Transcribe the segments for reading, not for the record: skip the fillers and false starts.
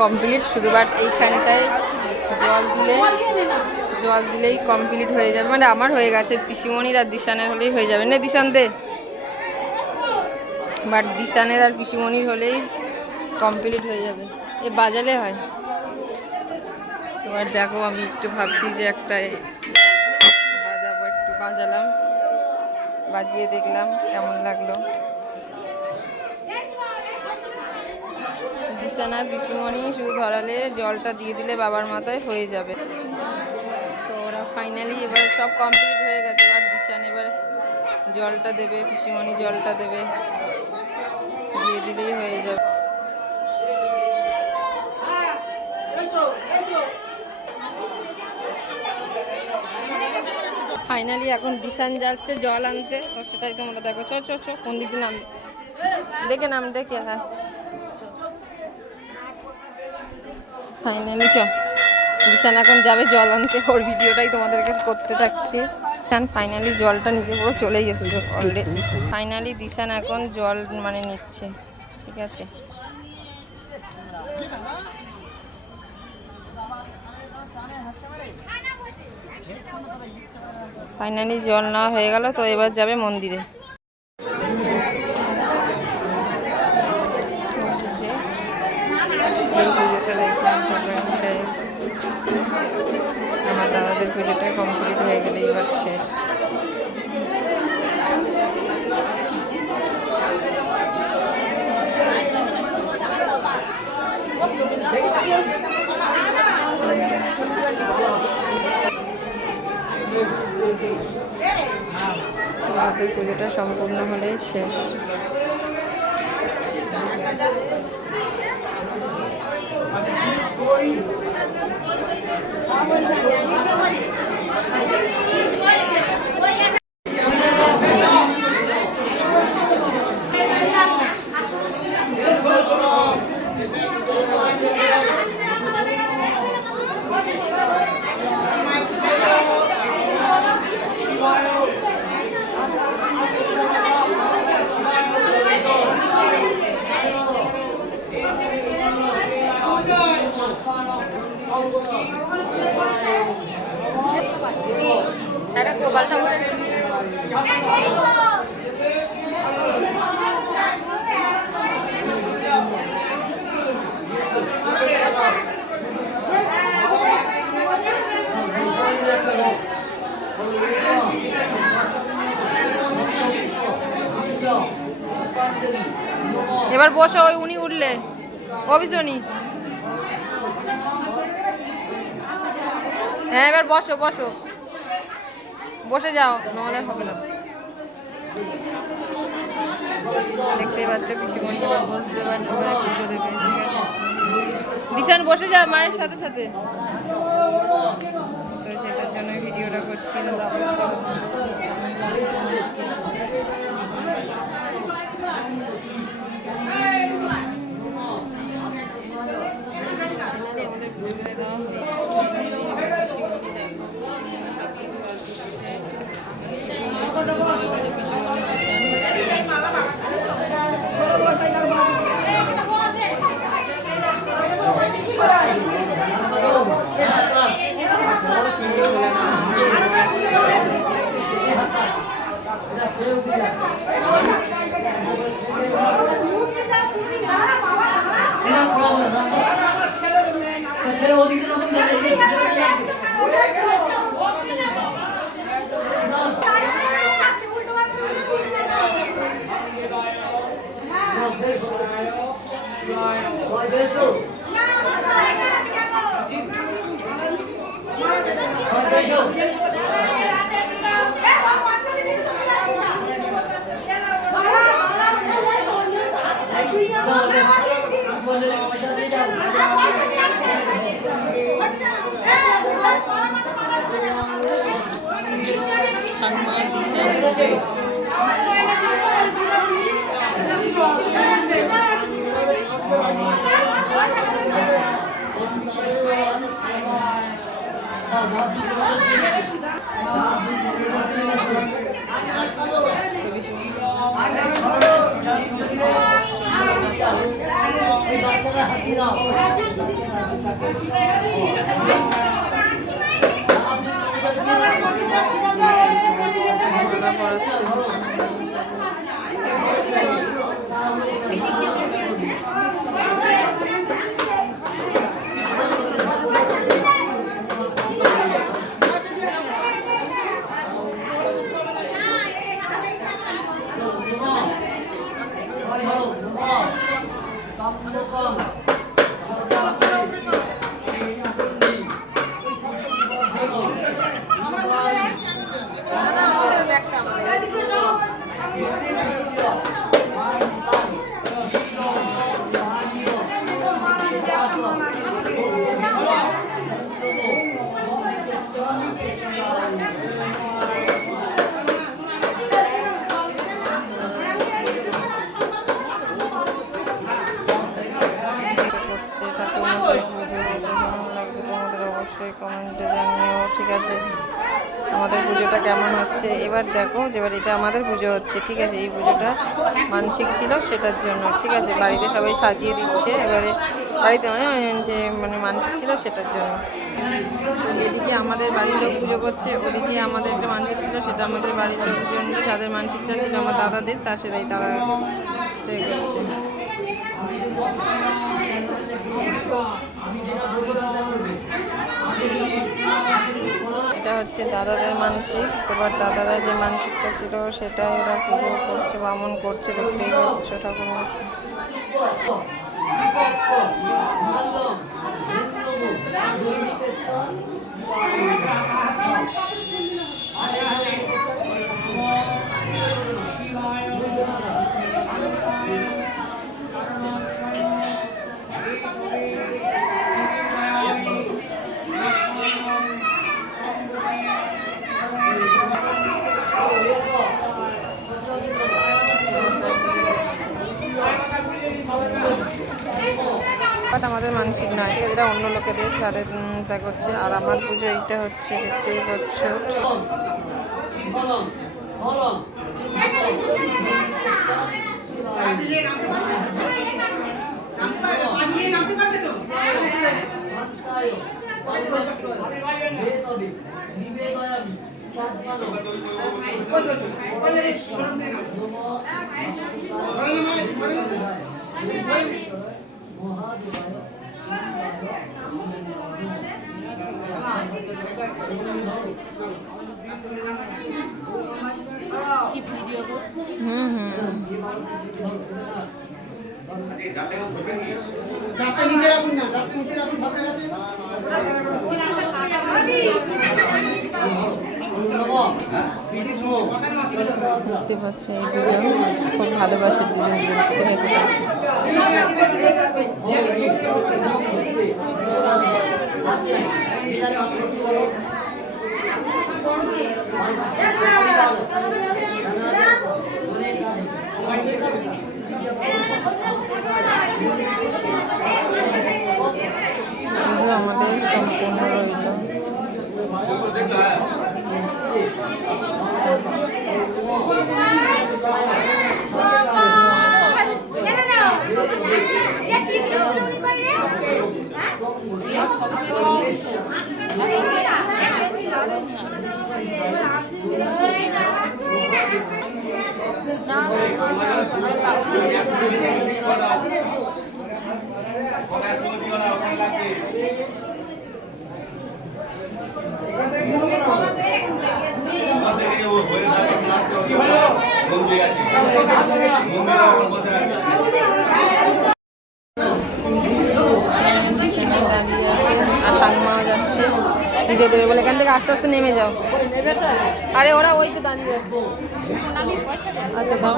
Complete, শুধু but এইখানটায় জল দিলেই কমপ্লিট হয়ে যাবে, মানে আমার হয়ে গেছে, পিসিমণির আর দিশানের হলেই হয়ে যাবে। না দিশান দে, বাট দিশানের আর পিসিমণির হলেই কমপ্লিট হয়ে যাবে, এ বাজালে হয়। এবার দেখো আমি একটু ভাবছি যে একটা বাজাবো, একটু বাজালাম, বাজিয়ে দেখলাম কেমন লাগলো। দিশানার পিসিমণি শুধু ধরালে জলটা দিয়ে দিলে বাবার মাথায় হয়ে যাবে। তো ওরা ফাইনালি এবার সব কমপ্লিট হয়ে গেছে, এবার দিশান এবার জলটা দেবে, পিসিমণি জলটা দেবে, দিয়ে দিলেই হয়ে যাবে। ফাইনালি এখন দিশান যাচ্ছে জল আনতে, তো সেটাই তোমরা দেখো। চ চ চ, কোন দিকে নাম দেখে নাম দেখে, হ্যাঁ ফাইনালি চ, দিশান এখন যাবে জল আনতে, ওর ভিডিওটাই তোমাদেরকে করতে থাকছি। দিশান ফাইনালি জলটা নিতে পুরো চলেই এসছে অলরেডি। ফাইনালি দিশান এখন জল মানে নিচ্ছে, ঠিক আছে। ফাইনালি জল নেওয়া হয়ে গেল, তো এবার যাবে মন্দিরে। আমার দাদাদের পুজোটা কমপ্লিট হয়ে গেলে এবার শেষ। দাদাদের পুজোটা সম্পূর্ণ হলেই শেষ। গোপাল ঠাকুর এবার বসো, ওই উনি উঠলে অভিজনী, হ্যাঁ এবার বসো বসো, বসে যাও, নাহলে হবে না। দেখতেই পাচ্ছ পিসিমণি এবার বসবে, এবার পুজো দেবে, ঠিক আছে। দিশান বসে যা মায়ের সাথে সাথে, তো সেটার জন্য ভিডিওটা করছি। আমাদের পুজোটা দেওয়া হয়ে কমেন্টে জানিও, ঠিক আছে? আমাদের পুজোটা কেমন হচ্ছে এবার দেখো। এবার এটা আমাদের পুজো হচ্ছে, ঠিক আছে? এই পুজোটা মানসিক ছিল সেটার জন্য, ঠিক আছে? বাড়িতে সবাই সাজিয়ে দিচ্ছে এবারে, বাড়িতে মানে মানসিক ছিল সেটার জন্য। এদিকে আমাদের বাড়ির লোক পুজো করছে, ওদিকে আমাদের একটা মানসিক ছিল, সেটা আমাদের বাড়ির লোক জন্য যাদের মানসিকটা ছিল আমার দাদাদের, সেটাই তারা করছে। এটা হচ্ছে দাদাদের মানসিক। এবার দাদারা যে মানসিকটা ছিল সেটা এরা পুজো করছে, বামন করছে, দেখতেই পাচ্ছ ঠাকুর মশাই। বাট আমাদের মানসিক নয়, এরা অন্য লোকেদের যাদের তা করছে। আর আমার পুজো এইটা হচ্ছে, দেখতেই পাচ্ছ। দেখতে পাচ্ছ এই দুজন খুব ভালোবাসে দুজন দুজনকে, ঠিক আছে? আমাদের সম্পূর্ণ রইল। দাঁড়িয়ে আছে আর ঠাকুমাও যাচ্ছে পুজো দেবে বলে। এখান থেকে আস্তে আস্তে নেমে যাও। আরে ওরা ওই তো দাঁড়িয়ে আছে। আচ্ছা দাও।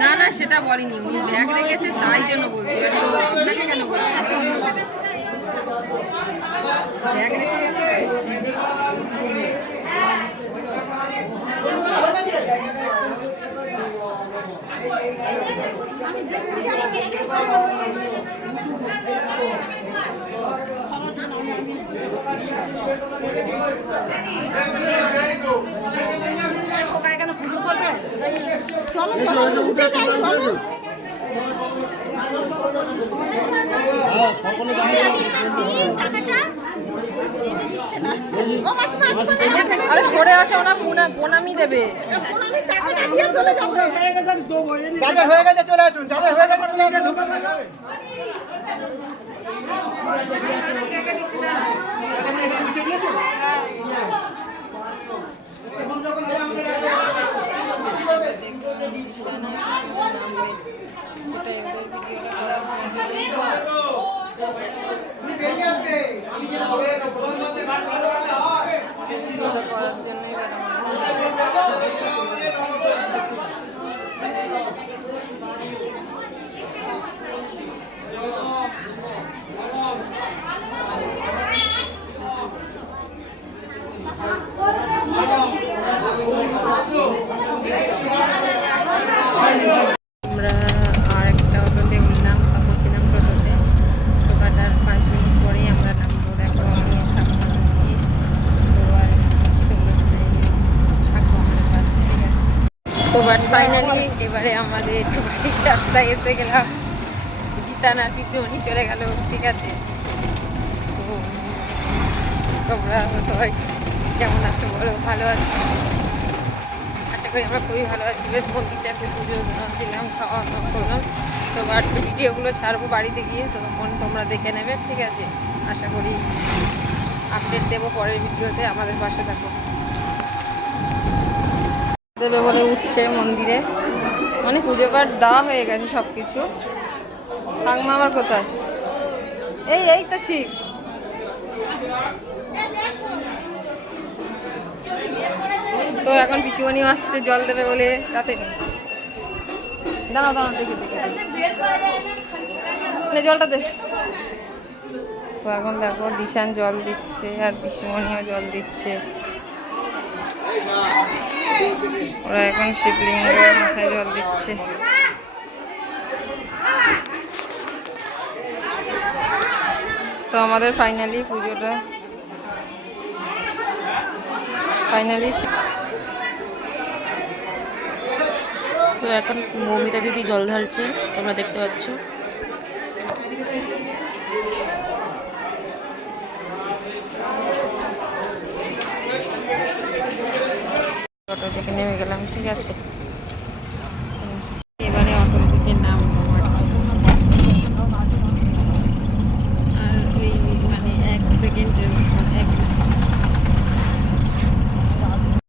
না না সেটা বলিনি, উনি ব্যাগ রেখেছে তাই জন্য বলছি। কেন বলছি ব্যাগ রেখে গেছে। চলো চলো উঠে যাই চলো আরে সরে আসো না, প্রণামি দেবে। যাদের হয়ে গেছে চলে আসুন, যাদের হয়ে গেছে চলে আসুন। নামবে সেটাই ওদের ভিডিওটা করার জন্যই তারা আমরা আর একটা অটোতে উঠলাম, পৌঁছিলাম টোটোতে। টোকাটার 5 মিনিট পরেই আমরা নামবো। দেখো আমি ঠাকুমা আছি, তো আর তোমরা শুনে থাকবো আমাদের পাশে, ঠিক আছে? তো বাট ফাইনালি এবারে আমাদের বাড়ির রাস্তায় এসে গেলাম। কিষান আর পিছুমনি চলে গেল, ঠিক আছে? তো তোমরা সবাই কেমন আছো বলো? ভালো আছো? আশা করি আমরা খুবই ভালো আছি। বেশ মন্দিরটাতে পুজো দিলাম, খাওয়া দাওয়া করলাম। তো বাট ভিডিওগুলো ছাড়বো বাড়িতে গিয়ে, তো তখন তোমরা দেখে নেবে, ঠিক আছে? আশা করি আপডেট দেবো পরের ভিডিওতে, আমাদের পাশে থাকো। দেবে বলে উঠছে মন্দিরে, মানে পুজো পাঠ দেওয়া হয়ে গেছে সব কিছু। ঠাকুমা আমার কোথায়? এই তো শিব। তো এখন পিছুমনিও আসছে জল দেবে বলে, তাতে দাঁড়াও দেখে জলটা দে। তো এখন দেখো দিশান জল দিচ্ছে আর পিসুমনিও জল দিচ্ছে। ওরা এখন শিবলিঙ্গের মাথায় জল দিচ্ছে। তো আমাদের ফাইনালি পুজোটা তো এখন মৌমিতা দিদি জল ঢালছে, তোমরা দেখতে পাচ্ছ। অটো থেকে নেমে গেলাম, ঠিক আছে?